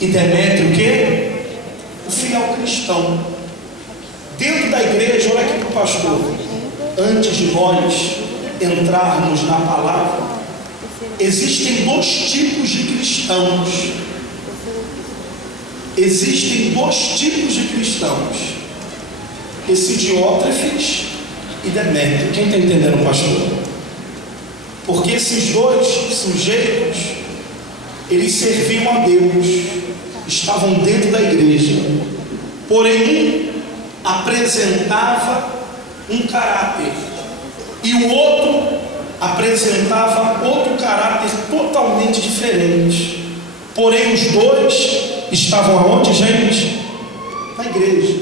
E Demétrio, o quê? O fiel cristão. Dentro da igreja, olha aqui para o pastor. Antes de nós entrarmos na palavra, existem dois tipos de cristãos. Existem dois tipos de cristãos. Esse Diótrefes e Demétrio. Quem está entendendo, pastor? Porque esses dois sujeitos, eles serviam a Deus, estavam dentro da igreja, porém um apresentava um caráter e o outro apresentava outro caráter totalmente diferente. Porém os dois estavam aonde, gente? Na igreja.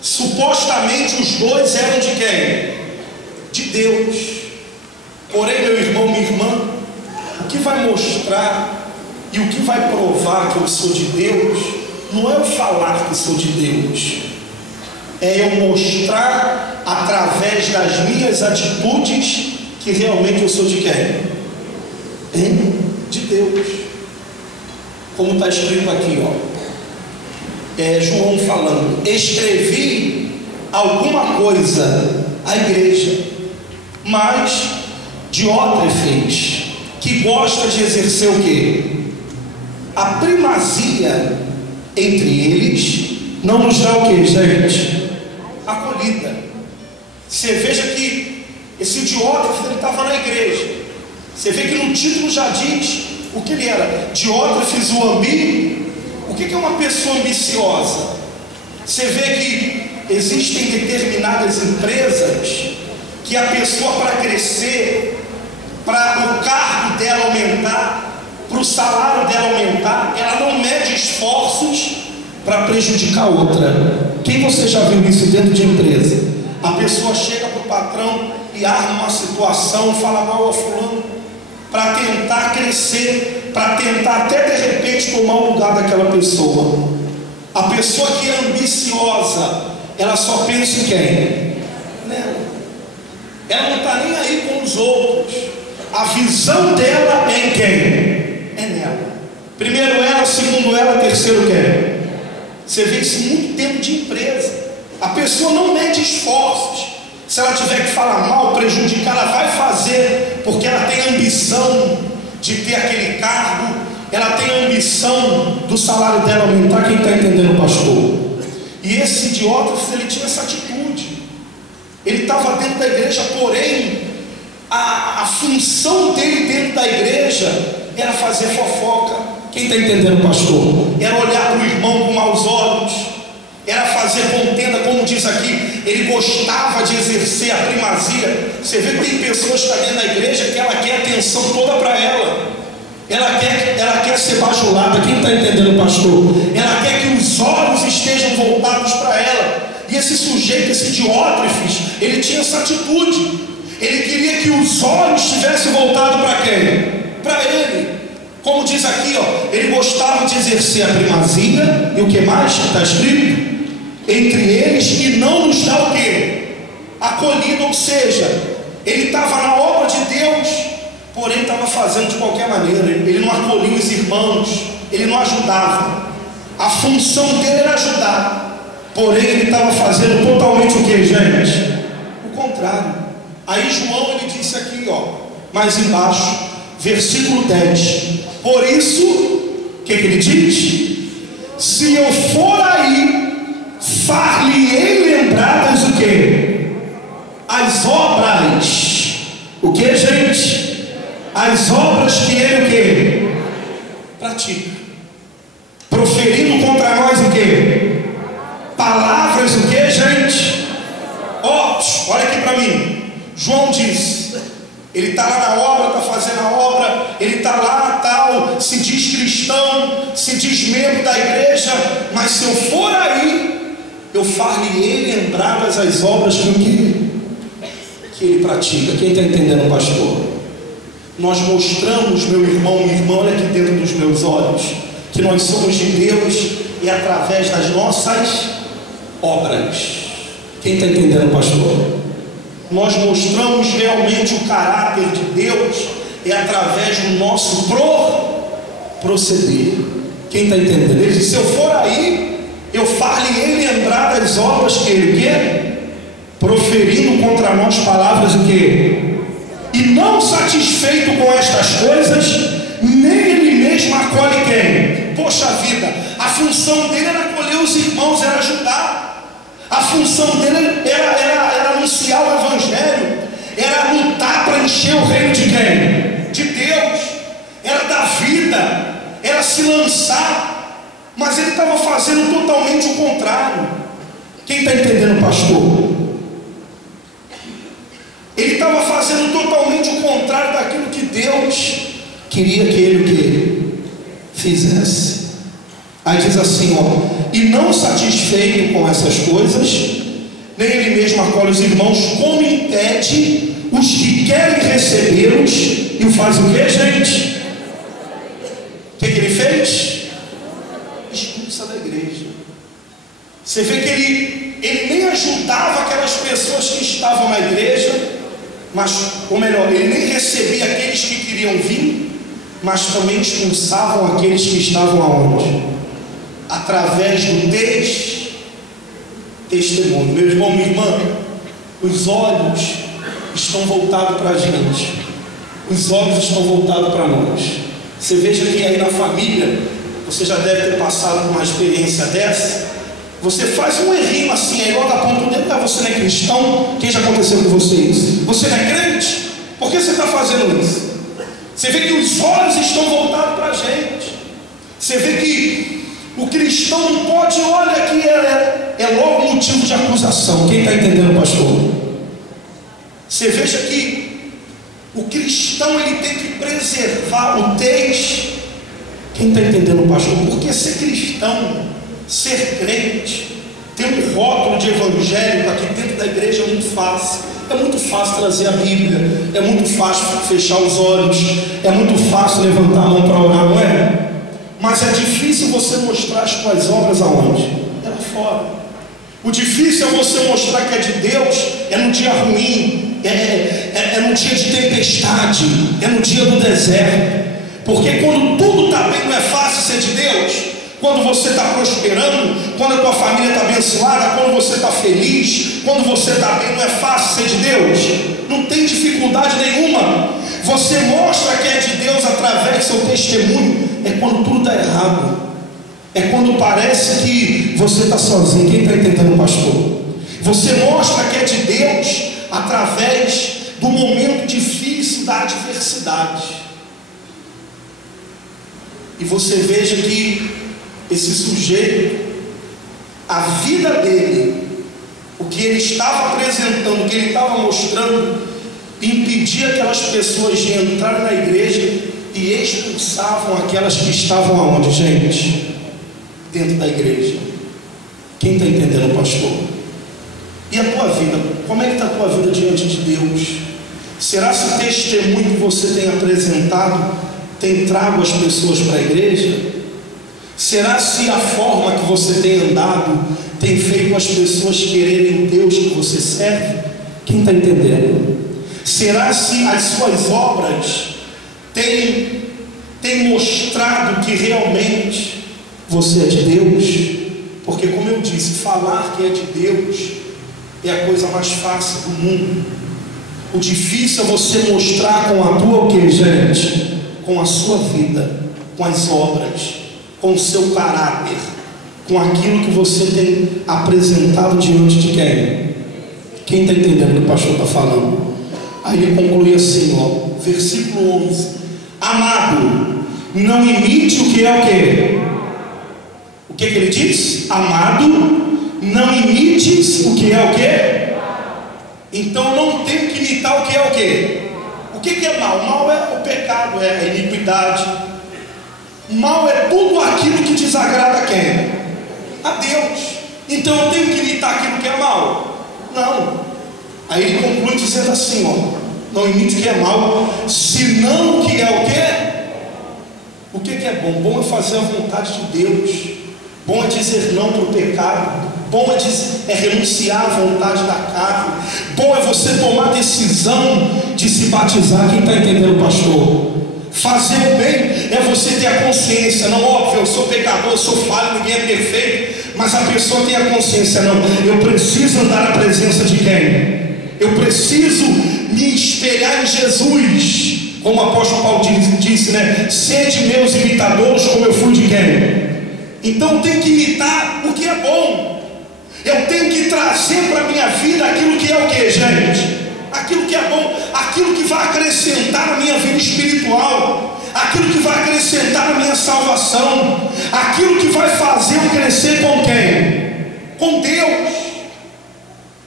Supostamente os dois eram de quem? De Deus. Porém, meu irmão, minha irmã, o que vai mostrar e o que vai provar que eu sou de Deus, não é eu falar que sou de Deus, é eu mostrar através das minhas atitudes que realmente eu sou de quem? De Deus. Como está escrito aqui, João falando: escrevi alguma coisa à igreja, mas Diótrefes, que gosta de exercer o quê? A primazia entre eles, não nos dá o que, gente? Acolhida. Você veja que esse Diótrefes, ele estava na igreja. Você vê que no título já diz o que ele era. Diótrefes, o ambi. O que é uma pessoa ambiciosa? Você vê que existem determinadas empresas que a pessoa, para crescer, para o cargo dela aumentar, para o salário dela aumentar, ela não mede esforços para prejudicar outra. Quem você já viu isso dentro de empresa? A pessoa chega para o patrão e arma uma situação, fala mal ao fulano, para tentar crescer, para tentar até de repente tomar o lugar daquela pessoa. A pessoa que é ambiciosa, ela só pensa em quem? Nela. Ela não está nem aí com os outros. A visão dela é em quem? É nela. Primeiro ela, segundo ela, terceiro quem? Você vê isso muito tempo de empresa. A pessoa não mede esforços. Se ela tiver que falar mal, prejudicar, ela vai fazer, porque ela tem a ambição de ter aquele cargo, ela tem a ambição do salário dela aumentar. Quem está entendendo, pastor? E esse Diótrefes, ele tinha essa atitude. Ele estava dentro da igreja, porém a função dele dentro da igreja era fazer fofoca. Quem está entendendo, pastor? Era olhar para o irmão com maus olhos, era fazer contenda, como diz aqui. Ele gostava de exercer a primazia. Você vê que tem pessoas que estão dentro da igreja que ela quer atenção toda para ela. Ela quer ser bajulada. Quem está entendendo, pastor? Ela quer que os olhos estejam voltados para ela. E esse sujeito, esse Diótrefes, ele tinha essa atitude. Ele queria que os olhos estivessem voltados para quem? Para ele. Como diz aqui, ó, ele gostava de exercer a primazia. E o que mais que está escrito? Entre eles, e não nos dá o quê? Acolhido, ou seja, ele estava na obra de Deus, porém estava fazendo de qualquer maneira. Ele não acolhia os irmãos, ele não ajudava. A função dele era ajudar, porém ele estava fazendo totalmente o que, gente? O contrário. Aí João, ele disse aqui, ó, mais embaixo, versículo 10: por isso, o que ele diz? Se eu for aí, far-lhe-ei lembradas o que? As obras. O que, gente? As obras que ele o que? Pratica. Proferindo contra nós o que? Palavras o que, gente? Ó, olha aqui para mim. João diz, ele está lá na obra, está fazendo a obra, ele está lá, tal, se diz cristão, se diz membro da igreja, mas se eu for aí, eu far-lhe-ei lembradas as obras que ele pratica. Quem está entendendo, pastor? Nós mostramos, meu irmão, minha irmã, olha aqui dentro dos meus olhos, que nós somos de Deus e através das nossas obras. Quem está entendendo, pastor? Nós mostramos realmente o caráter de Deus é através do nosso proceder. Quem está entendendo? Ele diz, se eu for aí, eu far-lhe-ei lembrar das obras que ele quer, proferindo contra nós palavras o quê? E não satisfeito com estas coisas, nem ele mesmo acolhe quem? Poxa vida, a função dele era acolher os irmãos, era ajudar. A função dele era anunciar o evangelho, era lutar para encher o reino de quem? De Deus. Era dar vida, era se lançar, mas ele estava fazendo totalmente o contrário. Quem está entendendo, pastor? Ele estava fazendo totalmente o contrário daquilo que Deus queria que ele o que fizesse. Aí diz assim, ó, e não satisfeito com essas coisas, nem ele mesmo acolhe os irmãos, como impede os que querem recebê-los, e o faz o que, gente? O que ele fez? Expulsa da igreja. Você vê que ele nem ajudava aquelas pessoas que estavam na igreja, mas, ou melhor, ele nem recebia aqueles que queriam vir, mas também expulsavam aqueles que estavam aonde? Através do testemunho. Meu irmão, minha irmã, os olhos estão voltados para a gente, os olhos estão voltados para nós. Você veja que aí na família, você já deve ter passado por uma experiência dessa. Você faz um errinho assim, aí logo aponta o dedo, você não é cristão. Quem já aconteceu com você isso? Você não é crente? Por que você está fazendo isso? Você vê que os olhos estão voltados para a gente. Você vê que o cristão não pode, olha aqui, é logo motivo de acusação. Quem está entendendo, pastor? Você veja que o cristão, ele tem que preservar o texto. Quem está entendendo, pastor? Porque ser cristão, ser crente, ter um rótulo de evangélico aqui dentro da igreja é muito fácil. É muito fácil trazer a Bíblia, é muito fácil fechar os olhos, é muito fácil levantar a mão para orar, não é? Mas é difícil você mostrar as tuas obras aonde? É lá fora. O difícil é você mostrar que é de Deus, é no dia ruim, é no dia de tempestade, é no dia do deserto. Porque quando tudo está bem, não é fácil ser de Deus. Quando você está prosperando, quando a tua família está abençoada, quando você está feliz, quando você está bem, não é fácil ser de Deus. Não tem dificuldade nenhuma. Você mostra que é de Deus através do seu testemunho. É quando tudo está errado. É quando parece que você está sozinho. Quem está entendendo, pastor? Você mostra que é de Deus através do momento difícil da adversidade. E você veja que esse sujeito, a vida dele, o que ele estava apresentando, o que ele estava mostrando, impedia aquelas pessoas de entrar na igreja e expulsavam aquelas que estavam aonde, gente? Dentro da igreja. Quem está entendendo, pastor? E a tua vida? Como é que está a tua vida diante de Deus? Será que o testemunho que você tem apresentado tem trago as pessoas para a igreja? Será se a forma que você tem andado tem feito as pessoas quererem o Deus que você serve? Quem está entendendo? Será se as suas obras têm mostrado que realmente você é de Deus? Porque, como eu disse, falar que é de Deus é a coisa mais fácil do mundo. O difícil é você mostrar com a tua o que, gente? Com a sua vida, com as obras, com o seu caráter, com aquilo que você tem apresentado diante de quem? Quem está entendendo o que o pastor está falando? Aí ele conclui assim, ó, versículo 11: amado, não imite o que é o quê? O que ele diz? Amado, não imites o que é o quê? Então não tem que imitar o que é o quê? O que é mal? Mal é o pecado, é a iniquidade. Mal é tudo aquilo que desagrada a quem? A Deus. Então eu tenho que imitar aquilo que é mal? Não. Aí ele conclui dizendo assim, ó, não imite o que é mal, senão o que é o quê? O que é bom? Bom é fazer a vontade de Deus. Bom é dizer não para o pecado. Bom é renunciar à vontade da carne. Bom é você tomar a decisão de se batizar. Quem está entendendo, pastor? Fazer o bem é você ter a consciência. Não, óbvio, eu sou pecador, eu sou falho, ninguém é perfeito. Mas a pessoa tem a consciência. Não, eu preciso andar na presença de quem? Eu preciso me espelhar em Jesus. Como o apóstolo Paulo disse, né? Sede meus imitadores, como eu fui de quem? Então eu tenho que imitar o que é bom. Eu tenho que trazer para a minha vida aquilo que é o que, gente? Aquilo que é bom, aquilo que vai acrescentar na minha vida espiritual, aquilo que vai acrescentar na minha salvação, aquilo que vai fazer eu crescer com quem? Com Deus.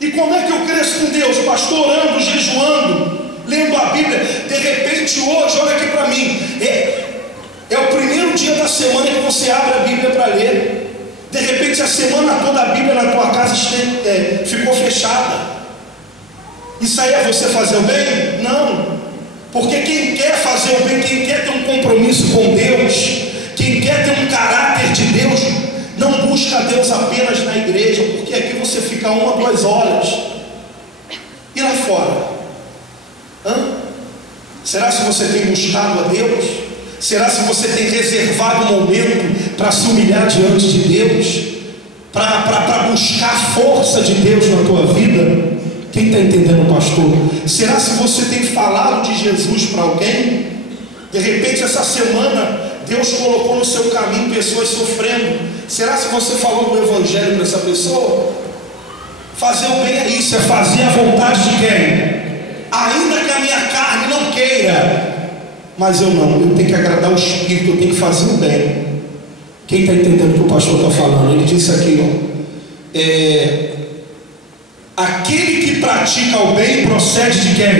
E como é que eu cresço com Deus? Pastor, orando, jejuando, lendo a Bíblia. De repente hoje, olha aqui para mim, é o primeiro dia da semana que você abre a Bíblia para ler. De repente a semana toda a Bíblia na tua casa ficou fechada. Isso aí é você fazer o bem? Não. Porque quem quer fazer o bem, quem quer ter um compromisso com Deus, quem quer ter um caráter de Deus, não busca Deus apenas na igreja, porque aqui você fica 1 ou 2 horas. E lá fora? Será se você tem buscado a Deus? Será se você tem reservado um momento para se humilhar diante de Deus? Para buscar a força de Deus na tua vida? Quem está entendendo, pastor? Será se você tem falado de Jesus para alguém? De repente essa semana Deus colocou no seu caminho pessoas sofrendo. Será se você falou do evangelho para essa pessoa? Fazer o bem é isso, é fazer a vontade de quem? Ainda que a minha carne não queira, mas eu tenho que agradar o Espírito, eu tenho que fazer o bem. Quem está entendendo o que o pastor está falando? Ele disse aqui, ó, aquele que pratica o bem procede de quem?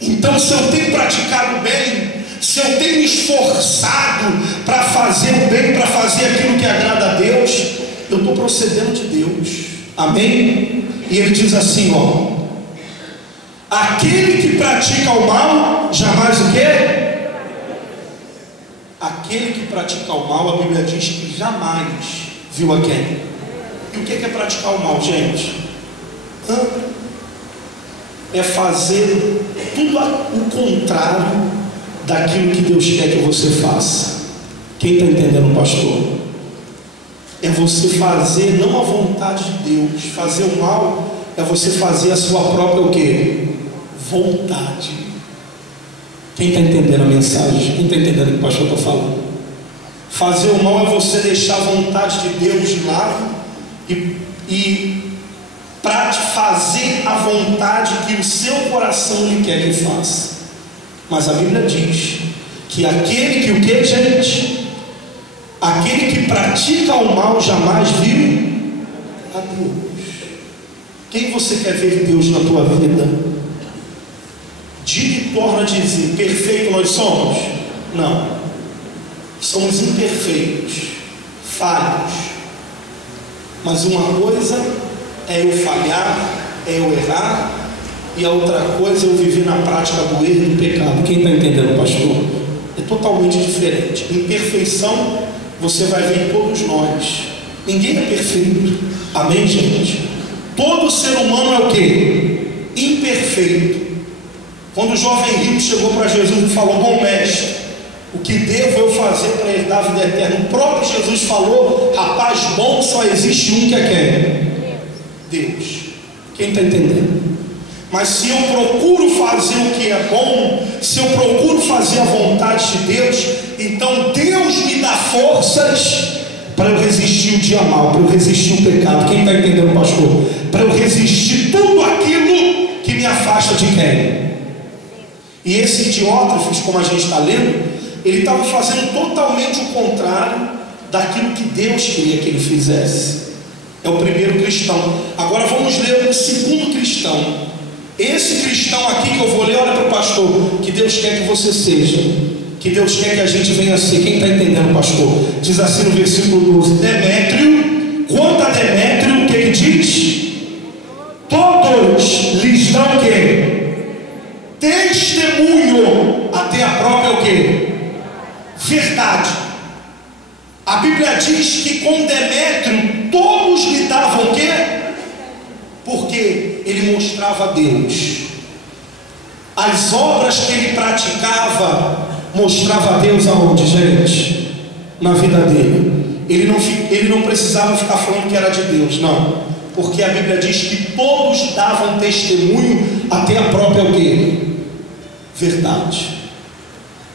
Então, se eu tenho praticado o bem, se eu tenho me esforçado para fazer o bem, para fazer aquilo que agrada a Deus, eu estou procedendo de Deus. Amém? E ele diz assim, ó, aquele que pratica o mal, jamais o quê? Aquele que pratica o mal, a Bíblia diz que jamais viu a quem? E o que é praticar o mal, gente? É fazer tudo o contrário daquilo que Deus quer que você faça. Quem está entendendo, pastor? É você fazer não a vontade de Deus. Fazer o mal é você fazer a sua própria o quê? Vontade. Quem está entendendo a mensagem? Quem está entendendo o que o pastor está falando? Fazer o mal é você deixar a vontade de Deus de lado e para fazer a vontade que o seu coração lhe quer que faça. Mas a Bíblia diz que aquele que o que, gente? Aquele que pratica o mal jamais viu a Deus. Quem você quer ver Deus na tua vida? Diga e torna a dizer, perfeito nós somos? Não, somos imperfeitos, falhos. Mas uma coisa é eu falhar, é eu errar, e a outra coisa é eu viver na prática do erro e do pecado. Quem está entendendo, pastor? É totalmente diferente. Imperfeição você vai ver em todos nós. Ninguém é perfeito. Amém, gente? Todo ser humano é o quê? Imperfeito. Quando o jovem rico chegou para Jesus e falou: bom mestre, o que devo eu fazer para herdar a vida eterna? O próprio Jesus falou: rapaz, bom só existe um, que é quem? Deus. Quem está entendendo? Mas se eu procuro fazer o que é bom, se eu procuro fazer a vontade de Deus, então Deus me dá forças para eu resistir o dia mal, para eu resistir o pecado. Quem está entendendo, pastor? Para eu resistir tudo aquilo que me afasta de quem? E esse Diótrefes, como a gente está lendo, ele estava fazendo totalmente o contrário daquilo que Deus queria que ele fizesse. É o primeiro cristão. Agora vamos ler o segundo cristão. Esse cristão aqui que eu vou ler, olha para o pastor, que Deus quer que você seja, que Deus quer que a gente venha ser. Quem está entendendo, pastor? Diz assim no versículo 12: Demétrio, quanto a Demétrio, o que ele diz? Todos lhes dão o quê? Testemunho, até a própria o quê? Verdade. A Bíblia diz que com Demétrio todos lhe davam o quê? Porque ele mostrava a Deus. As obras que ele praticava mostrava a Deus aonde, gente? Na vida dele. Ele não precisava ficar falando que era de Deus, não. Porque a Bíblia diz que todos davam testemunho, até a própria o quê? Verdade.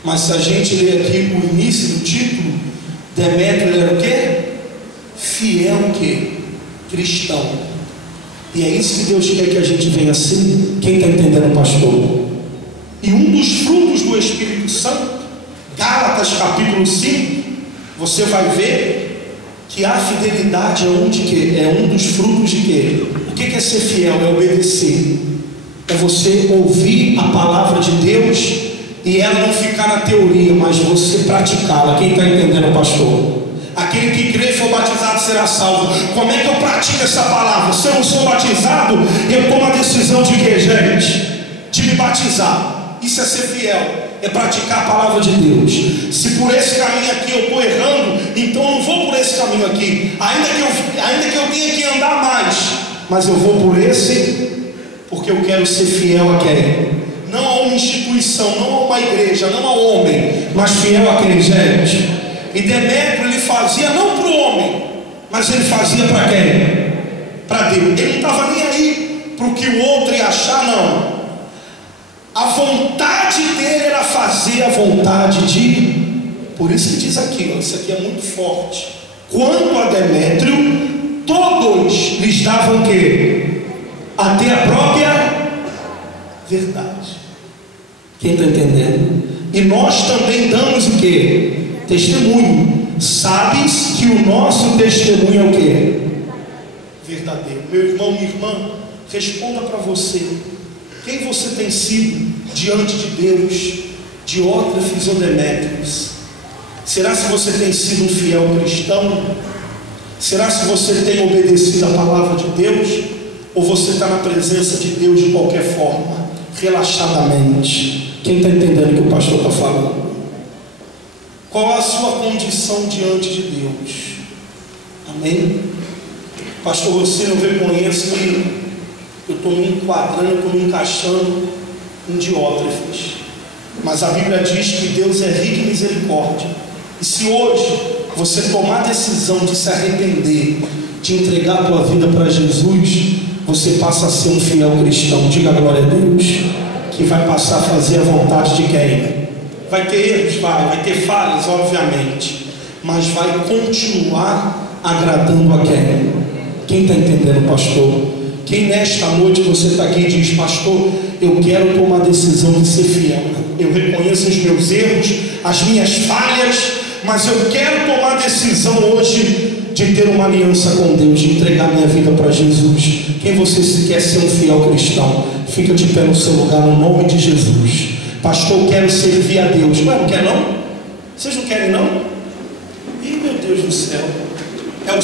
Mas se a gente ler aqui o início do título, Demétrio era o quê? Fiel o quê? Cristão. E é isso que Deus quer que a gente venha assim. Quem está entendendo, pastor? E um dos frutos do Espírito Santo, Gálatas capítulo 5, você vai ver que a fidelidade é um dos frutos de quê? O que é ser fiel? É obedecer. É você ouvir a palavra de Deus e ela não ficar na teoria, mas você praticá-la. Quem está entendendo, pastor? Aquele que crê e for batizado será salvo. Como é que eu pratico essa palavra? Se eu não sou batizado, eu tomo a decisão de quê, gente? De me batizar. Isso é ser fiel, é praticar a palavra de Deus. Se por esse caminho aqui eu estou errando, então eu não vou por esse caminho aqui, ainda que eu tenha que andar mais, mas eu vou por esse, porque eu quero ser fiel a quem? Não a uma instituição, não a uma igreja, não ao homem, mas fiel a quem, gente? E Demétrio ele fazia não para o homem, mas ele fazia para quem? Para Deus. Ele não estava nem aí para o que o outro ia achar, não. A vontade dele era fazer a vontade de... Por isso que diz aqui, ó, isso aqui é muito forte. Quanto a Demétrio, todos lhes davam o quê? Até a própria verdade. Quem está entendendo? E nós também damos o quê? Testemunho. Sabes que o nosso testemunho é o quê? Verdadeiro. Meu irmão, minha irmã, responda para você. Quem você tem sido diante de Deus? Diótrefes ou Demétrios? Será se você tem sido um fiel cristão? Será se você tem obedecido a palavra de Deus? Ou você está na presença de Deus de qualquer forma, relaxadamente? Quem está entendendo o que o pastor está falando? Qual a sua condição diante de Deus? Amém? Pastor, você não reconhece que eu estou me enquadrando, eu estou me encaixando em Diótrefes. Mas a Bíblia diz que Deus é rico em misericórdia. E se hoje você tomar a decisão de se arrepender, de entregar a tua vida para Jesus, você passa a ser um fiel cristão. Diga glória a Deus. Que vai passar a fazer a vontade de quem? Vai ter erros, vai ter falhas, obviamente, mas vai continuar agradando a quem? Quem está entendendo, pastor? Quem nesta noite você está aqui e diz: pastor, eu quero tomar a decisão de ser fiel. Eu reconheço os meus erros, as minhas falhas, mas eu quero tomar a decisão hoje de ter uma aliança com Deus, de entregar minha vida para Jesus. Quem você se quer ser um fiel cristão, fica de pé no seu lugar, no nome de Jesus. Pastor, eu quero servir a Deus. Não quer não? Vocês não querem não? Ih, meu Deus do céu. É o